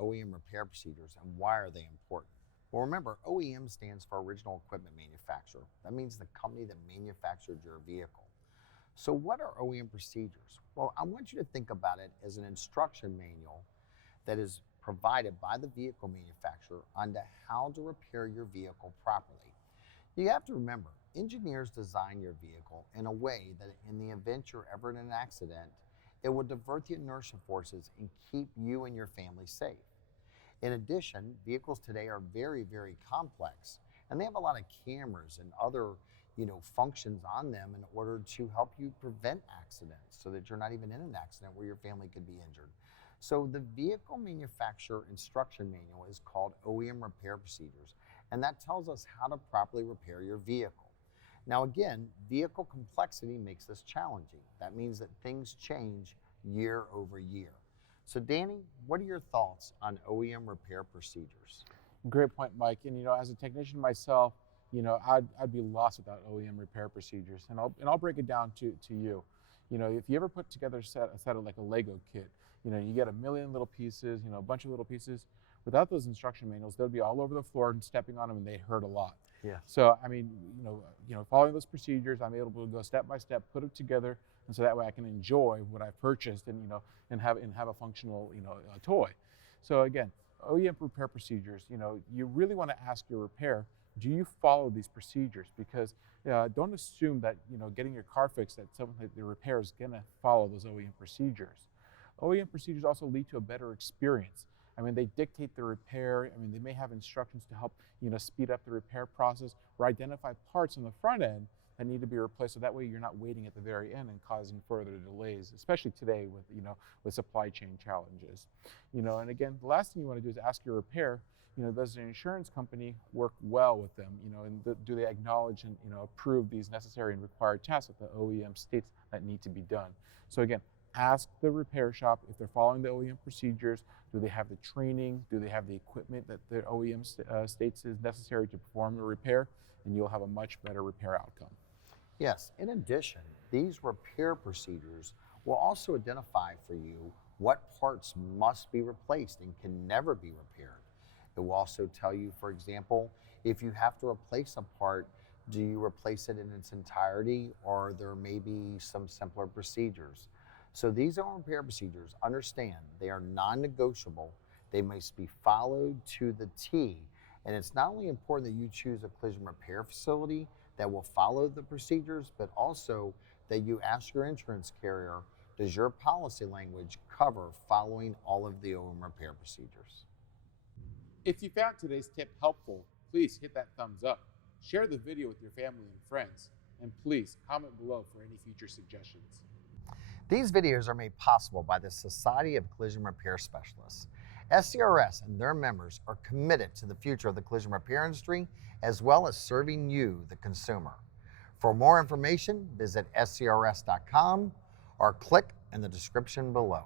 OEM repair procedures and why are they important? Well, remember, OEM stands for Original Equipment Manufacturer. That means the company that manufactured your vehicle. So what are OEM procedures? Well, I want you to think about it as an instruction manual that is provided by the vehicle manufacturer on how to repair your vehicle properly. You have to remember, engineers design your vehicle in a way that in the event you're ever in an accident, it will divert the inertia forces and keep you and your family safe. In addition, vehicles today are very, very complex, and they have a lot of cameras and other functions on them in order to help you prevent accidents so that you're not even in an accident where your family could be injured. So the vehicle manufacturer instruction manual is called OEM repair procedures, and that tells us how to properly repair your vehicle. Now again, vehicle complexity makes this challenging. That means that things change year over year. So Danny, what are your thoughts on OEM repair procedures? Great point, Mike. And as a technician myself, I'd be lost without OEM repair procedures. And I'll break it down to you. If you ever put together a set of like a Lego kit, you get a million little pieces, a bunch of little pieces. Without those instruction manuals, they'll be all over the floor and stepping on them, and they hurt a lot. Yeah. So I mean, following those procedures, I'm able to go step by step, put it together, and so that way I can enjoy what I've purchased and and have a functional toy. So again, OEM repair procedures. You really want to ask your repair, do you follow these procedures? Because don't assume that getting your car fixed, that the repair is going to follow those OEM procedures. OEM procedures also lead to a better experience. I mean, they dictate the repair. I mean, they may have instructions to help, speed up the repair process or identify parts on the front end that need to be replaced. So that way you're not waiting at the very end and causing further delays, especially today with supply chain challenges. And again, the last thing you want to do is ask your repair, does the insurance company work well with them? And do they acknowledge and, approve these necessary and required tasks that the OEM states that need to be done? So again, ask the repair shop if they're following the OEM procedures. Do they have the training? Do they have the equipment that the OEM states is necessary to perform the repair? And you'll have a much better repair outcome. Yes, in addition, these repair procedures will also identify for you what parts must be replaced and can never be repaired. It will also tell you, for example, if you have to replace a part, do you replace it in its entirety, or there may be some simpler procedures? So these are repair procedures. Understand, they are non-negotiable. They must be followed to the T. And it's not only important that you choose a collision repair facility that will follow the procedures, but also that you ask your insurance carrier, does your policy language cover following all of the OEM repair procedures? If you found today's tip helpful, please hit that thumbs up, share the video with your family and friends, and please comment below for any future suggestions. These videos are made possible by the Society of Collision Repair Specialists. SCRS and their members are committed to the future of the collision repair industry, as well as serving you, the consumer. For more information, visit scrs.com or click in the description below.